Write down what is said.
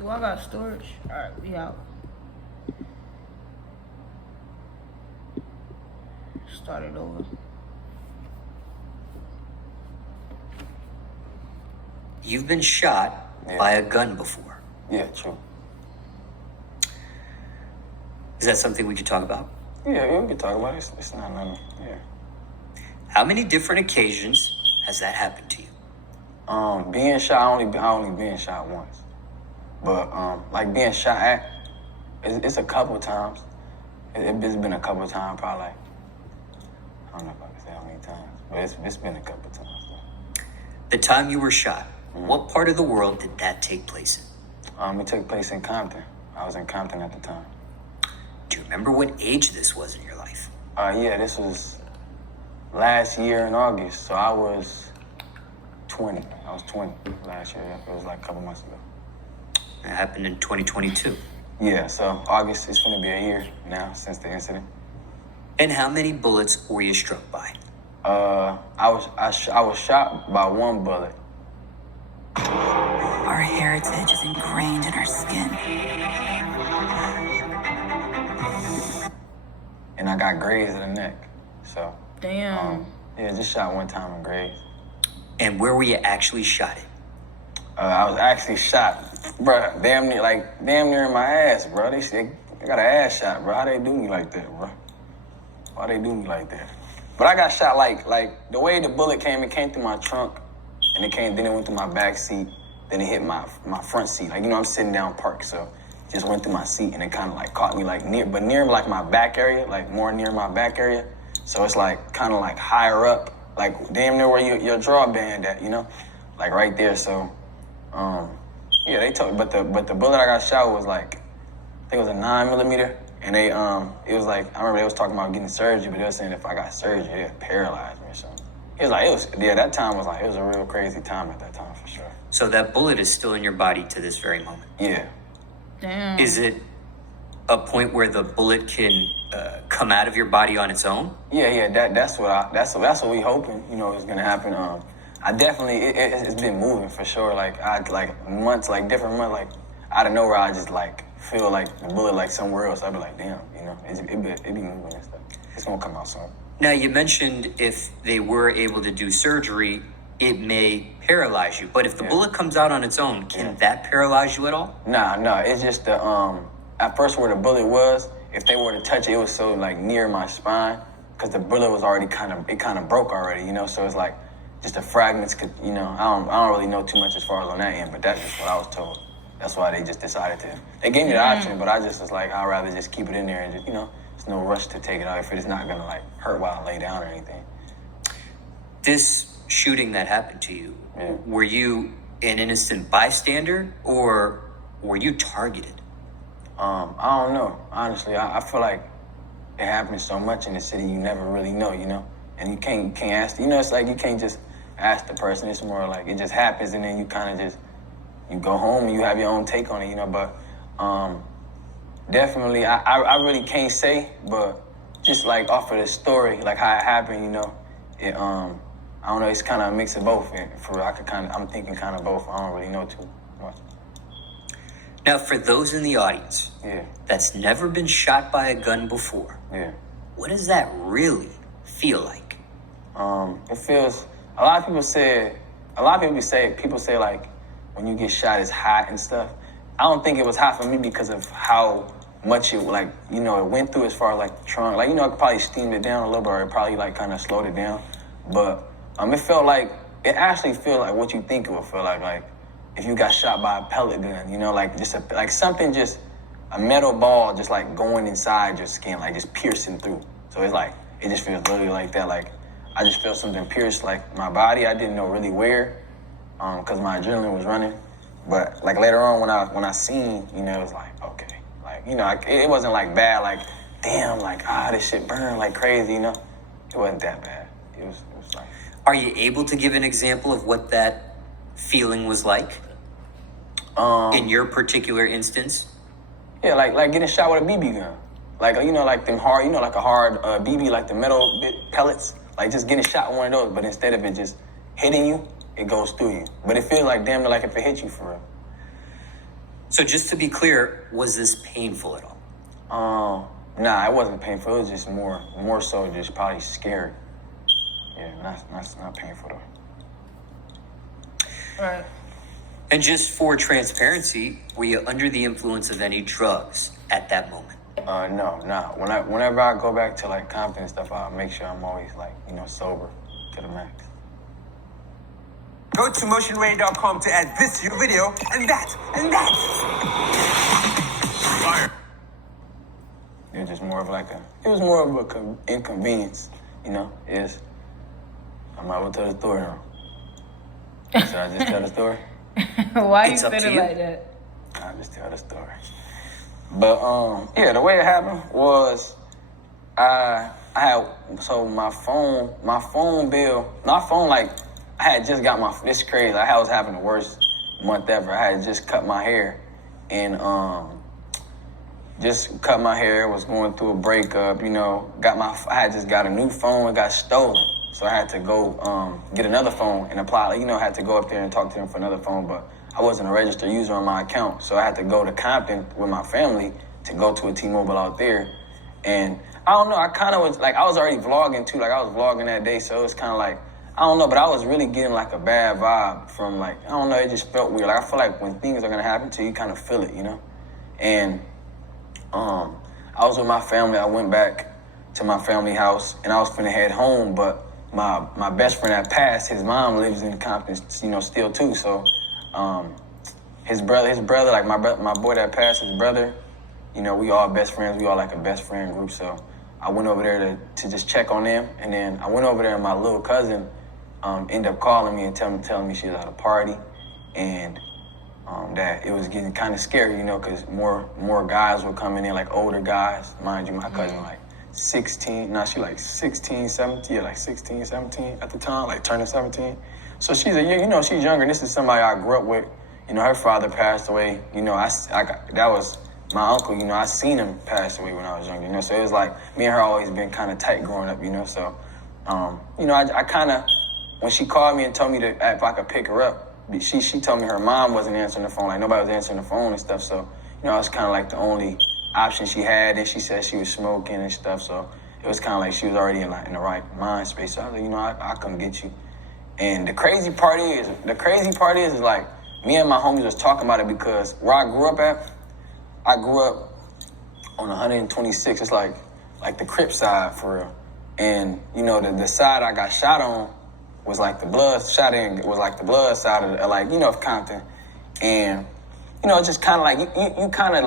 Do I got storage? Alright, we out. Start it over. You've been shot by a gun before. Yeah, true. Is that something we could talk about? Yeah, we can talk about it. It's not nothing. Yeah. How many different occasions has that happened to you? Being shot, I only been shot once. But, like being shot at, it's a couple times. It's been a couple times, probably like, I don't know if I can say how many times, but it's been a couple times. Though. The time you were shot, what part of the world did that take place in? It took place in Compton. I was in Compton at the time. Do you remember what age this was in your life? Yeah, this was last year in August, so I was 20. I was 20 last year. It was like a couple months ago. It happened in 2022. Yeah, so August is going to be a year now since the incident. And how many bullets were you struck by? I was shot by one bullet. Our heritage is ingrained in our skin. And I got grazed in the neck. So, Damn. yeah, just shot one time and grazed. And where were you actually shot at? I was actually shot, bro, damn near in my ass, bro. They got an ass shot, bro. How they do me like that, bro? Why they do me like that? But I got shot like the way the bullet came, it came through my trunk, and then it went through my back seat, then it hit my front seat. Like, I'm sitting down parked, so it just went through my seat, and it kind of like caught me like near like my back area, like more near my back area. So it's like kind of like higher up, like damn near where your drawband at, like right there. So, yeah, they told me, but the bullet I got shot was like, I think it was a 9mm, and they it was like, I remember they was talking about getting surgery, but they were saying if I got surgery, they'd paralyze me or something. That time was like, it was a real crazy time at that time for sure. So that bullet is still in your body to this very moment? Yeah. Damn. Is it a point where the bullet can come out of your body on its own? Yeah. That's what we hoping, is gonna happen. I definitely it's been moving for sure. Like different months, like out of nowhere, I just like feel like the bullet like somewhere else. I'd be like, damn, it be moving and stuff. It's gonna come out soon. Now, you mentioned if they were able to do surgery, it may paralyze you. But if the bullet comes out on its own, can that paralyze you at all? Nah. It's just at first where the bullet was, if they were to touch it, it was so like near my spine because the bullet was already kind of broke already, So it's like just the fragments could, I don't really know too much as far as on that end, but that's just what I was told. That's why they just decided to. They gave me the option, but I just was like, I'd rather just keep it in there and just, there's no rush to take it out if it's not gonna like hurt while I lay down or anything. This shooting that happened to you, were you an innocent bystander or were you targeted? I don't know. Honestly, I feel like it happens so much in the city, you never really know, And you can't ask, it's like you can't just ask the person. It's more like it just happens and then you kind of just, you go home and you have your own take on it, But definitely, I really can't say, but just like off of the story, like how it happened, it, I don't know, it's kind of a mix of both. I'm thinking kind of both. I don't really know too much. Now, for those in the audience that's never been shot by a gun before, what does that really feel like? It feels, people say like when you get shot it's hot and stuff. I don't think it was hot for me because of how much it like, it went through as far as like the trunk. Like, it probably steamed it down a little bit or it probably like kind of slowed it down. But it actually felt like what you think it would feel like if you got shot by a pellet gun, like just something, just a metal ball just like going inside your skin, like just piercing through. So it's like, it just feels literally like that. Like I just felt something pierce like my body. I didn't know really where, cause my adrenaline was running. But like later on when I seen, it was like, okay, like, it wasn't like bad, like, damn, like, this shit burned like crazy, It wasn't that bad. It was like. Are you able to give an example of what that feeling was like? In your particular instance? Yeah, like getting shot with a BB gun. Like, like them hard, like a hard BB, like the metal bit pellets. Like just getting shot with one of those, but instead of it just hitting you, it goes through you. But it feels like damn near like if it hit you for real. So just to be clear, was this painful at all? Nah, it wasn't painful. It was just more so just probably scary. Yeah, not painful though. Right. And just for transparency, were you under the influence of any drugs at that moment? No. Whenever I go back to like Compton and stuff, I'll make sure I'm always like, sober to the max. Go to motionrain.com to add this to your video and that. Fire. It was just more of an inconvenience, is I'm out to the store now. Should I just tell the story? Why you It's up said to it you. like that? I'll just tell the story. But yeah, the way it happened was I had my phone bill, I had just got this is crazy. I was having the worst month ever. I had just cut my hair and was going through a breakup, I had just got a new phone, it got stolen. So I had to go get another phone and apply. I had to go up there and talk to them for another phone, but I wasn't a registered user on my account. So I had to go to Compton with my family to go to a T-Mobile out there. And I don't know, I kind of was like, I was already vlogging too. Like I was vlogging that day. So it was kind of like, I don't know, but I was really getting like a bad vibe from like, I don't know, it just felt weird. Like I feel like when things are going to happen to you, you kind of feel it, And I was with my family. I went back to my family house and I was finna head home, but my best friend that passed, his mom lives in Compton, still too. So his brother, like my boy that passed, his brother, we all best friends. We all like a best friend group. So I went over there to just check on them. And then I went over there and my little cousin ended up calling me and telling me she was at a party and that it was getting kind of scary, because more guys were coming in, like older guys. Mind you, my cousin like 16. Now she like 16, 17, like 16, 17 at the time, like turning 17. So she's she's younger. This is somebody I grew up with. Her father passed away. That was my uncle. I seen him pass away when I was younger. So it was like me and her always been kind of tight growing up. So, I kind of, when she called me and told me if I could pick her up, she told me her mom wasn't answering the phone. Like nobody was answering the phone and stuff. So, I was kind of like the only option she had. And she said she was smoking and stuff. So it was kind of like she was already in the right mind space. So I was like, I'll come get you. And the crazy part is like me and my homies was talking about it because where I grew up on 126. It's like the Crip side for real. And the side I got shot on was like the blood side of Compton. And it's just kind of like you kind of